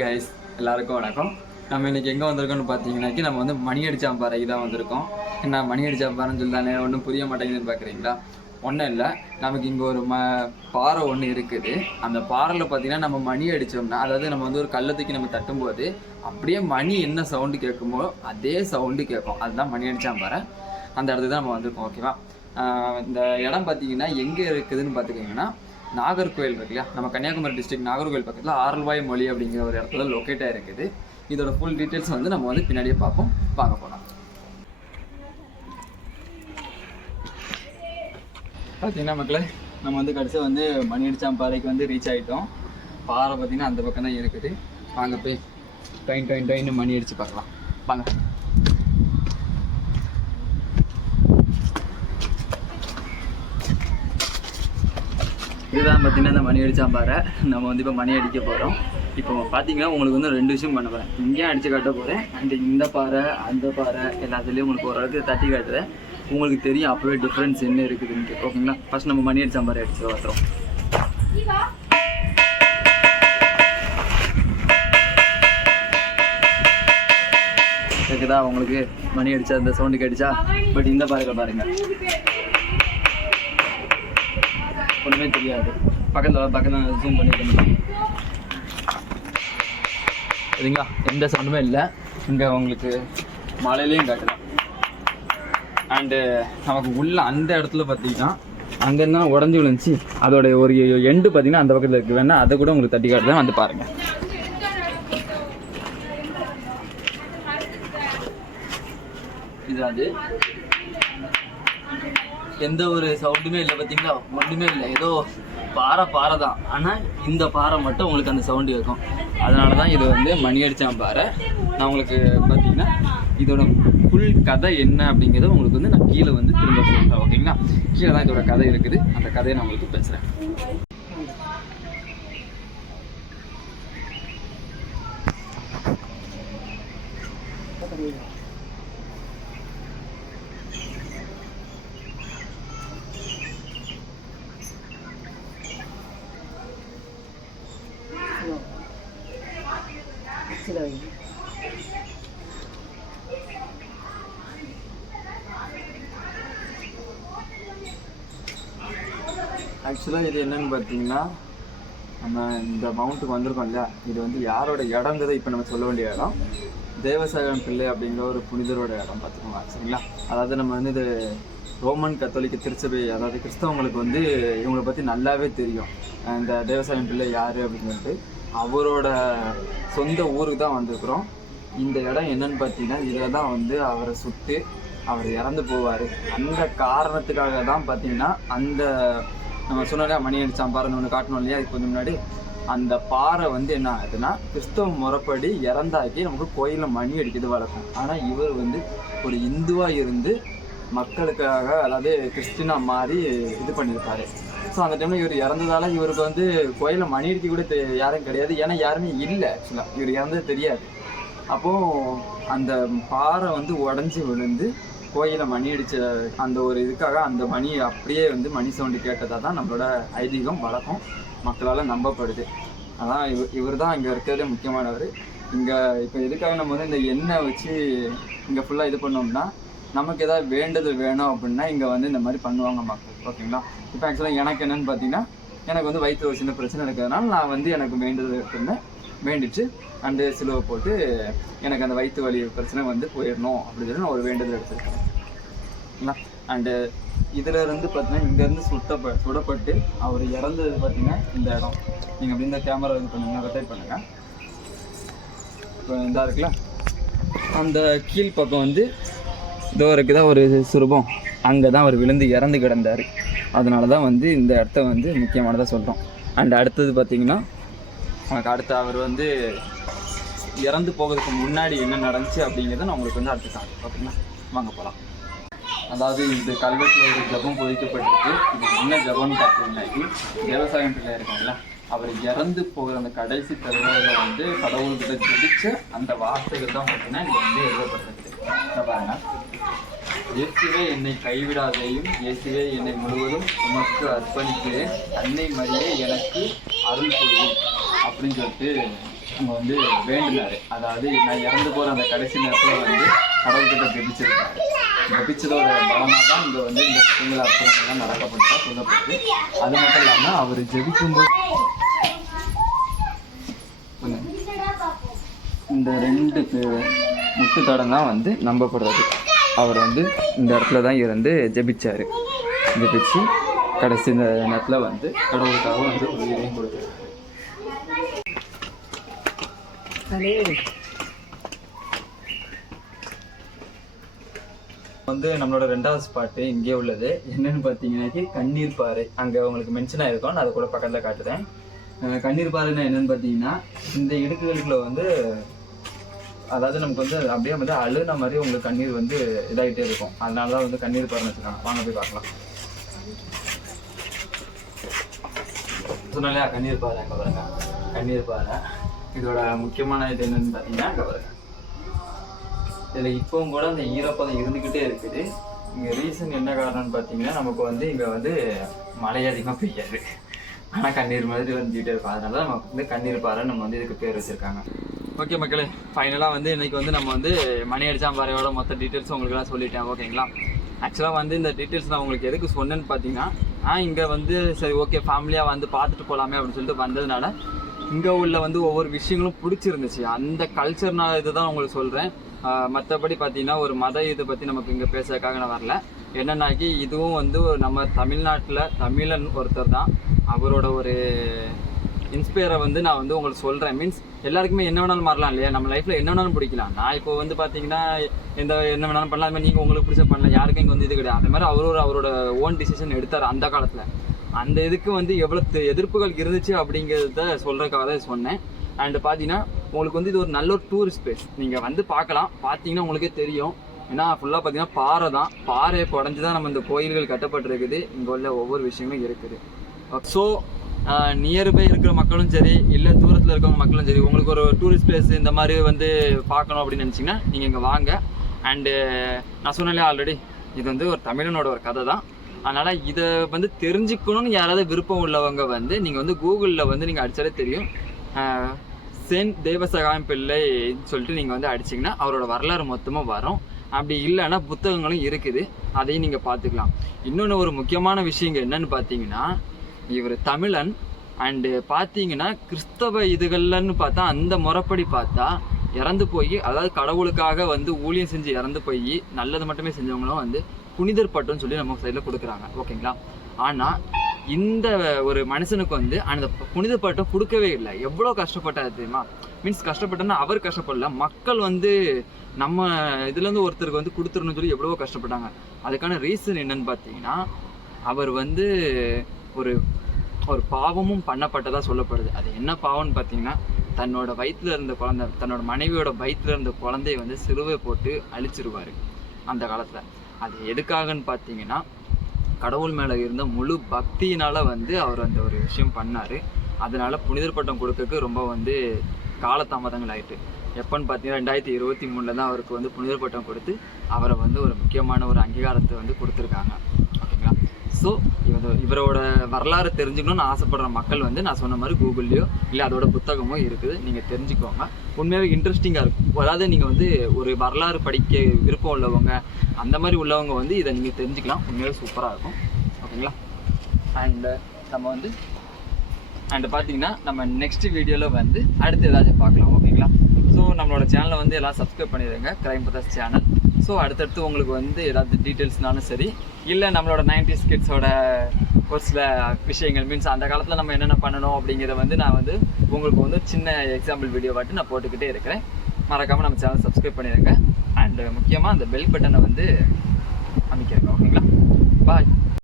Guys எல்லாருக்கும் வணக்கம். நம்ம இன்னைக்கு எங்கே வந்திருக்கோம்னு பார்த்தீங்கன்னாக்கி நம்ம வந்து மணி அடிச்சாம்பாறைக்கு தான் வந்திருக்கோம். என்ன மணி அடிச்சாம்பாறைன்னு சொல்லிதானே ஒன்றும் புரிய மாட்டேங்குதுன்னு பார்க்குறீங்களா ஒன்றும் இல்லை. நமக்கு இங்கே ஒரு ம பாறை ஒன்று இருக்குது. அந்த பாறையில் பார்த்தீங்கன்னா நம்ம மணி அடித்தோம்னா அதாவது நம்ம வந்து ஒரு கல்லை தூக்கி நம்ம தட்டும்போது அப்படியே மணி என்ன சவுண்டு கேட்குமோ அதே சவுண்டு கேட்கும். அதுதான் மணி அடிச்சாம்பாறை அந்த இடத்துக்கு தான் நம்ம வந்திருக்கோம் ஓகேவா இந்த இடம் பார்த்தீங்கன்னா எங்கே இருக்குதுன்னு பார்த்துக்கிங்கன்னா நாகர்கோவில் இருக்கு இல்லையா? நம்ம கன்னியாகுமரி டிஸ்ட்ரிக்ட் நாகர்கோவில் பக்கத்தில் ஆரல்வாய் மொழி அப்படிங்கிற ஒரு இடத்துல லொக்கேட் இருக்குது இதோட ஃபுல் டீட்டெயில்ஸ் வந்து நம்ம வந்து பின்னாடியே பார்ப்போம். வாங்க போகலாம் பார்த்தீங்கன்னா மக்களே நம்ம வந்து கடைசியாக வந்து மணி பாறைக்கு வந்து ரீச் ஆகிட்டோம் பாறை பார்த்தீங்கன்னா அந்த பக்கம் தான் இருக்குது. வாங்க போய் டொயின் டொயின் டொயின்னு மணி அடித்து பார்க்கலாம். வாங்க. இதுதான் பார்த்தீங்கன்னா இந்த மணி அடிச்சாம் நம்ம வந்து இப்போ மணி அடிக்க போகிறோம் இப்போ பார்த்தீங்கன்னா உங்களுக்கு வந்து ரெண்டு விஷயம் பண்ண போகிறேன் இங்கேயும் அடித்து காட்ட போகிறேன் அண்ட் இந்த பாறை அந்த பாறை எல்லாத்துலேயும் உங்களுக்கு ஓரளவுக்கு தட்டி காட்டுறேன். உங்களுக்கு தெரியும் அப்போவே டிஃப்ரென்ஸ் என்ன இருக்குதுன்னு ஓகேங்களா? ஃபர்ஸ்ட் நம்ம மணி அடிச்சாம் பாறை அடிச்சு வரோம் கேட்குதா உங்களுக்கு மணி அடிச்சா இந்த சவுண்டு கேட்டுச்சா? பட் இந்த பாருங்க பாருங்க. ஒன்றுமே தெரியாது. பக்கத்தில் பக்கத்தில் ஜூம் பண்ணிட்டு சரிங்களா? எந்த சவுண்டுமே இல்லை. இங்கே உங்களுக்கு மழையிலையும் காட்டலாம் அண்டு நமக்கு உள்ள அந்த இடத்துல பார்த்தீங்கன்னா அங்கேருந்து உடஞ்சி விழுந்துச்சு. அதோடைய ஒரு எண்டு பார்த்தீங்கன்னா அந்த பக்கத்தில் இருக்கு. வேணா அதை கூட உங்களுக்கு தட்டி காட்டுதான் வந்து பாருங்கள் இது அது. எந்த ஒரு சவுண்டுமே இல்லை பார்த்தீங்களா? ஒன்றுமே இல்லை. ஏதோ பாறை பாறை தான். ஆனால் இந்த பாறை மட்டும் உங்களுக்கு அந்த சவுண்டு இருக்கும் அதனால தான் இது வந்து மணி அடித்தான் பாறை. நான் உங்களுக்கு பார்த்தீங்கன்னா இதோட ஃபுல் கதை என்ன அப்படிங்கிறத உங்களுக்கு வந்து நான் கீழே வந்து திரும்ப சொல்கிறேன் ஓகேங்களா? கீழே தான் இதோட கதை இருக்குது. அந்த கதையை நான் உங்களுக்கு பேசுகிறேன் ஆக்சுவலாக இது என்னன்னு பார்த்தீங்கன்னா நம்ம இந்த மவுண்ட்டுக்கு வந்திருக்கோம் இல்லையா இது வந்து யாரோட இடங்கிறத இப்போ நம்ம சொல்ல வேண்டிய இடம். தேவசாயம் பிள்ளை அப்படிங்கிற ஒரு புனிதரோட இடம் பார்த்துக்கோங்க சரிங்களா? அதாவது நம்ம வந்து இது ரோமன் கத்தோலிக்க திருச்சபை அதாவது கிறிஸ்தவங்களுக்கு வந்து இவங்களை பற்றி நல்லாவே தெரியும். இந்த தேவசாயம் பிள்ளை யார் அப்படின்னு சொல்லிட்டு அவரோட சொந்த ஊருக்கு தான் வந்திருக்கிறோம். இந்த இடம் என்னன்னு பார்த்தீங்கன்னா இதில் தான் வந்து அவரை சுட்டு அவர் இறந்து போவார். அந்த காரணத்துக்காக தான் பார்த்தீங்கன்னா அந்த நம்ம சொன்னோம் மணி அடிச்சான் பாருன்னு ஒன்று காட்டணும் இல்லையா? இதுக்கு கொஞ்சம் முன்னாடி. அந்த பாறை வந்து என்ன ஆகுதுன்னா கிறிஸ்தவ முறைப்படி இறந்தாக்கி நமக்கு கோயிலில் மணி அடிக்கிறது வழக்கம். ஆனால் இவர் வந்து ஒரு இந்துவாக இருந்து மக்களுக்காக அதாவது கிறிஸ்டினாக மாறி இது பண்ணியிருப்பாரு. ஸோ அந்த டைமில் இவர் இறந்ததால இவருக்கு வந்து கோயிலில் மணி அடிக்க கூட தெ- யாரும் கிடையாது. ஏன்னா யாருமே இல்லை ஆக்சுவலாக இவர் இறந்தது தெரியாது. அப்போது அந்த பாறை வந்து உடஞ்சி விழுந்து கோயிலை மணி அடிச்ச அந்த ஒரு இதுக்காக அந்த மணி அப்படியே வந்து மணி சவுண்டு கேட்டதாக தான் நம்மளோட ஐதீகம் வழக்கம். மக்களால் நம்பப்படுது. அதான் இவர் இவர் தான் இங்கே இருக்கிறதே முக்கியமானவர். இங்கே இப்போ எதுக்காக நம்ம வந்து இந்த எண்ணெய் வச்சு இங்கே ஃபுல்லாக இது பண்ணோம்னா நமக்கு ஏதாவது வேண்டுதல் வேணும் அப்படின்னா இங்கே வந்து இந்த மாதிரி பண்ணுவாங்க மக்கள். ஓகேங்களா? இப்போ ஆக்சுவலாக எனக்கு என்னென்னு பார்த்தீங்கன்னா எனக்கு வந்து வயிற்று ஒரு சின்ன பிரச்சனை இருக்கிறதுனால நான் வந்து எனக்கு வேண்டுதல் இருக்குன்னு வேண்டிட்டு அந்த சிலுவை போட்டு எனக்கு அந்த வயிற்று வலி பிரச்சனை வந்து போயிடணும் அப்படின்னு சொல்லி நான் ஒரு வேண்டுதல் எடுத்துருக்கேன். அண்டு இதில் இருந்து பார்த்தீங்கன்னா இங்கேருந்து சுட்டப்ப சுடப்பட்டு அவர் இறந்தது பார்த்தீங்கன்னா இந்த இடம். நீங்கள் அப்படி இந்த கேமரா இது பண்ணுங்க ரொட்டேட் பண்ணுங்க. இப்போ இதாக இருக்குல்ல? அந்த கீழ் பக்கம் வந்து இதோ இருக்குதா ஒரு சுரூபம். அங்கே தான் அவர் விழுந்து இறந்து கிடந்தார். அதனால தான் வந்து இந்த இடத்த வந்து முக்கியமானதாக சொல்கிறோம் அண்ட் அடுத்தது பார்த்தீங்கன்னா உனக்கு அடுத்து அவர் வந்து இறந்து போகிறதுக்கு முன்னாடி என்ன நடந்துச்சு அப்படிங்கிறத நான் உங்களுக்கு வந்து அடுத்து காட்டுறேன். ஓகேங்களா? வாங்க போகலாம் அதாவது இந்த கல்வெட்டில் ஒரு ஜபம் பொதிக்கப்பட்டிருக்கு. இது என்ன ஜபம்னு பார்த்தீங்கன்னாக்கி விவசாயம் பிள்ளை இருக்காங்கல்ல அவர் இறந்து போகிற அந்த கடைசி தருவாயில் வந்து கடவுள்கிட்ட ஜெபிச்ச அந்த வார்த்தைகள் தான் பார்த்தீங்கன்னா இங்கே வந்து எழுதப்பட்டிருக்கு. பாருங்க. இயேசுவே என்னை கைவிடாதேயும் இயேசுவே என்னை முழுவதும் உமக்கு அர்ப்பணிக்கிறேன். அன்னை மரியே எனக்கு அருள் புரியும். அப்படின்னு சொல்லிட்டு நம்ம வந்து வேண்டினாரு. அதாவது நான் இறந்து போகிற அந்த கடைசி நேரத்தில் வந்து கடவுள்கிட்ட ஜெபிச்சிருக்காரு ஜெபிச்சதோட பலமாக தான் இங்கே வந்து இந்த பிள்ளைங்கள அற்புதங்கள்லாம் நடக்கப்பட்டதாக சொல்லப்படுது அது மட்டும் இல்லாமல் அவர் ஜெபிக்கும்போது இந்த ரெண்டு முட்டு தடம் தான் வந்து நம்பப்படுறது. அவர் வந்து இந்த இடத்துல தான் இருந்து ஜெபிச்சார். ஜெபிச்சு கடைசி இந்த நேரத்தில் வந்து கடவுளுக்காக வந்து உயிரையும் கொடுத்தாரு. வந்து நம்மளோட ரெண்டாவது ஸ்பாட்டு இங்கே உள்ளது. என்னன்னு பார்த்தீங்கன்னாக்கி கண்ணீர் பாறை. அங்கே உங்களுக்கு மென்ஷன் ஆயிருக்கும். நான் அதை கூட பக்கத்தில் காட்டுறேன். கண்ணீர் பாறைன்னா என்னன்னு பார்த்தீங்கன்னா இந்த இடுக்குகளுக்குள்ள வந்து அதாவது நமக்கு வந்து அப்படியே வந்து அழுன மாதிரி உங்களுக்கு கண்ணீர் வந்து இதாகிட்டே இருக்கும். அதனால தான் வந்து கண்ணீர் பாறை வச்சுருக்காங்க. வாங்க போய் பார்க்கலாம். சொன்னாலே கண்ணீர் பாறை அங்கே பாருங்க. கண்ணீர் பாறை. இதோட முக்கியமான இது என்னன்னு பார்த்தீங்கன்னா அங்கே இதில் இப்போவும் கூட அந்த ஈரப்பதம் இருந்துக்கிட்டே இருக்குது. இங்கே ரீசன் என்ன காரணம்னு பார்த்தீங்கன்னா நமக்கு வந்து இங்கே வந்து மழை அதிகமாக பெய்யாது. ஆனால் கண்ணீர் மாதிரி வந்துகிட்டே இருக்கும். அதனால நமக்கு வந்து கண்ணீர் பாறை நம்ம வந்து இதுக்கு பேர் வச்சிருக்காங்க. ஓகே மக்களே ஃபைனலாக வந்து இன்றைக்கி வந்து நம்ம வந்து மணி அடிச்சாம்பாறையோட மொத்த டீட்டெயில்ஸ் உங்களுக்குலாம் சொல்லிட்டேன். ஓகேங்களா ஆக்சுவலாக வந்து இந்த டீட்டெயில்ஸ் நான் உங்களுக்கு எதுக்கு சொன்னேன்னு பார்த்தீங்கன்னா நான் இங்கே வந்து சரி ஓகே ஃபேமிலியாக வந்து பார்த்துட்டு போகலாமே அப்படின்னு சொல்லிட்டு வந்ததுனால இங்கே உள்ள வந்து ஒவ்வொரு விஷயங்களும் பிடிச்சிருந்துச்சு. அந்த கல்ச்சர் நான் இதுதான் உங்களுக்கு சொல்கிறேன் மற்றபடி பார்த்தீங்கன்னா ஒரு மத இதை பற்றி நமக்கு இங்கே பேசுறதுக்காக நான் வரல. என்னன்னாக்கி இதுவும் வந்து நம்ம தமிழ்நாட்டில் தமிழன் ஒருத்தர் தான். அவரோட ஒரு இன்ஸ்பயரை வந்து நான் வந்து உங்களுக்கு சொல்கிறேன் மீன்ஸ் எல்லாருக்குமே என்ன வேணாலும் மாறலாம் இல்லையா? நம்ம லைஃப்பில் என்ன வேணாலும் பிடிக்கலாம். நான் இப்போ வந்து பார்த்தீங்கன்னா எந்த என்ன வேணாலும் பண்ணலாம். நீங்கள் உங்களுக்கு பிடிச்ச பண்ணலாம். யாருக்கும் இங்கே வந்து இது கிடையாது. அந்த மாதிரி அவரோட அவரோட ஓன் டிசிஷன் எடுத்தார் அந்த காலத்தில். அந்த இதுக்கு வந்து எவ்வளோ எதிர்ப்புகள் இருந்துச்சு அப்படிங்கிறத சொல்கிறதுக்காக தான் சொன்னேன். அண்ட் பார்த்தீங்கன்னா உங்களுக்கு வந்து இது ஒரு நல்ல ஒரு டூரிஸ்ட் பிளேஸ் நீங்கள் வந்து பார்க்கலாம். பார்த்தீங்கன்னா உங்களுக்கே தெரியும். ஏன்னா ஃபுல்லாக பார்த்தீங்கன்னா பாறை தான். பாறையை குடஞ்சி தான் நம்ம இந்த கோயில்கள் கட்டப்பட்டிருக்குது. இங்கே உள்ள ஒவ்வொரு விஷயங்களும் இருக்குது. ஸோ நியர்பை இருக்கிற மக்களும் சரி இல்லை தூரத்தில் இருக்கிறவங்க மக்களும் சரி உங்களுக்கு ஒரு டூரிஸ்ட் பிளேஸ் இந்த மாதிரி வந்து பார்க்கணும் அப்படின்னு நினச்சிங்கன்னா நீங்கள் இங்கே வாங்க. அண்டு நான் சொன்னாலே ஆல்ரெடி இது வந்து ஒரு தமிழனோட ஒரு கதை தான் அதனால் இதை வந்து தெரிஞ்சுக்கணும்னு யாராவது விருப்பம் உள்ளவங்க வந்து நீங்கள் வந்து கூகுளில் வந்து நீங்கள் அடித்தாலே தெரியும். சென் சென்ட் தேவசகாயம் பிள்ளைன்னு சொல்லிட்டு நீங்கள் வந்து அடிச்சிங்கன்னா அவரோட வரலாறு மொத்தமாக வரும். அப்படி இல்லைன்னா புத்தகங்களும் இருக்குது. அதையும் நீங்கள் பார்த்துக்கலாம். இன்னொன்று ஒரு முக்கியமான விஷயங்க என்னன்னு பார்த்தீங்கன்னா இவர் தமிழன். அண்டு பார்த்தீங்கன்னா கிறிஸ்தவ இதுகள்லன்னு பார்த்தா அந்த முறைப்படி பார்த்தா இறந்து போய் அதாவது கடவுளுக்காக வந்து ஊழியம் செஞ்சு இறந்து போய் நல்லது மட்டுமே செஞ்சவங்களும் வந்து புனிதர் பட்டம் சொல்லி நம்ம சைடில் கொடுக்குறாங்க. ஓகேங்களா? ஆனால் இந்த ஒரு மனுஷனுக்கு வந்து அந்த புனித பட்டம் கொடுக்கவே இல்லை. எவ்வளோ கஷ்டப்பட்டாரு தெரியுமா? மீன்ஸ் கஷ்டப்பட்டோன்னா அவர் கஷ்டப்படல. மக்கள் வந்து நம்ம இதுலேருந்து ஒருத்தருக்கு வந்து கொடுத்துருன்னு சொல்லி எவ்வளவோ கஷ்டப்பட்டாங்க. அதுக்கான ரீசன் என்னன்னு பார்த்தீங்கன்னா அவர் வந்து ஒரு ஒரு பாவமும் பண்ணப்பட்டதாக சொல்லப்படுது. அது என்ன பாவம்னு பார்த்தீங்கன்னா தன்னோட வயிற்றுல இருந்த குழந்தை தன்னோட மனைவியோட வயிற்றுல இருந்த குழந்தைய வந்து சிலுவை போட்டு அழிச்சிருவாரு அந்த காலத்தில். அது எதுக்காகன்னு பார்த்தீங்கன்னா கடவுள் மேலே இருந்த முழு பக்தியினால் வந்து அவர் அந்த ஒரு விஷயம் பண்ணார். அதனால் புனிதர் பட்டம் கொடுக்கறதுக்கு ரொம்ப வந்து காலதாமதங்கள் ஆயிட்டு. எப்போன்னு பார்த்தீங்கன்னா ரெண்டாயிரத்தி இருபத்தி மூணில் தான் அவருக்கு வந்து புனிதர் பட்டம் கொடுத்து அவரை வந்து ஒரு முக்கியமான ஒரு அங்கீகாரத்தை வந்து கொடுத்துருக்காங்க. ஸோ இவர் இவரோட வரலாறு தெரிஞ்சுக்கணும்னு ஆசைப்படுற மக்கள் வந்து நான் சொன்ன மாதிரி கூகுள்லேயோ இல்லை அதோட புத்தகமோ இருக்குது. நீங்கள் தெரிஞ்சுக்கோங்க. உண்மையாகவே இன்ட்ரெஸ்டிங்காக இருக்கும். அதாவது நீங்கள் வந்து ஒரு வரலாறு படிக்க விருப்பம் உள்ளவங்க அந்த மாதிரி உள்ளவங்க வந்து இதை நீங்கள் தெரிஞ்சுக்கலாம். உண்மையாகவே சூப்பராக இருக்கும். ஓகேங்களா அண்டு நம்ம வந்து அண்ட் பார்த்தீங்கன்னா நம்ம நெக்ஸ்ட் வீடியோவில் வந்து அடுத்து ஏதாச்சும் பார்க்கலாம். ஓகேங்களா ஸோ நம்மளோட சேனலை வந்து எல்லாம் சப்ஸ்கிரைப் பண்ணிடுங்க. கிரைம் பதர்ஸ் சேனல் ஸோ அடுத்தடுத்து உங்களுக்கு வந்து ஏதாவது டீட்டெயில்ஸ்னாலும் சரி இல்லை நம்மளோட நைன்டி கிட்ஸோட ஒரு சில விஷயங்கள் மீன்ஸ் அந்த காலத்தில் நம்ம என்னென்ன பண்ணணும் அப்படிங்கிறத வந்து நான் வந்து உங்களுக்கு வந்து சின்ன எக்ஸாம்பிள் வீடியோ வாட்டு நான் போட்டுக்கிட்டே இருக்கிறேன். மறக்காமல் நம்ம சேனல் சப்ஸ்கிரைப் பண்ணிடுங்க அண்ட் முக்கியமாக அந்த பெல் பட்டனை வந்து அமைக்கிறேங்க ஓகேங்களா பாய்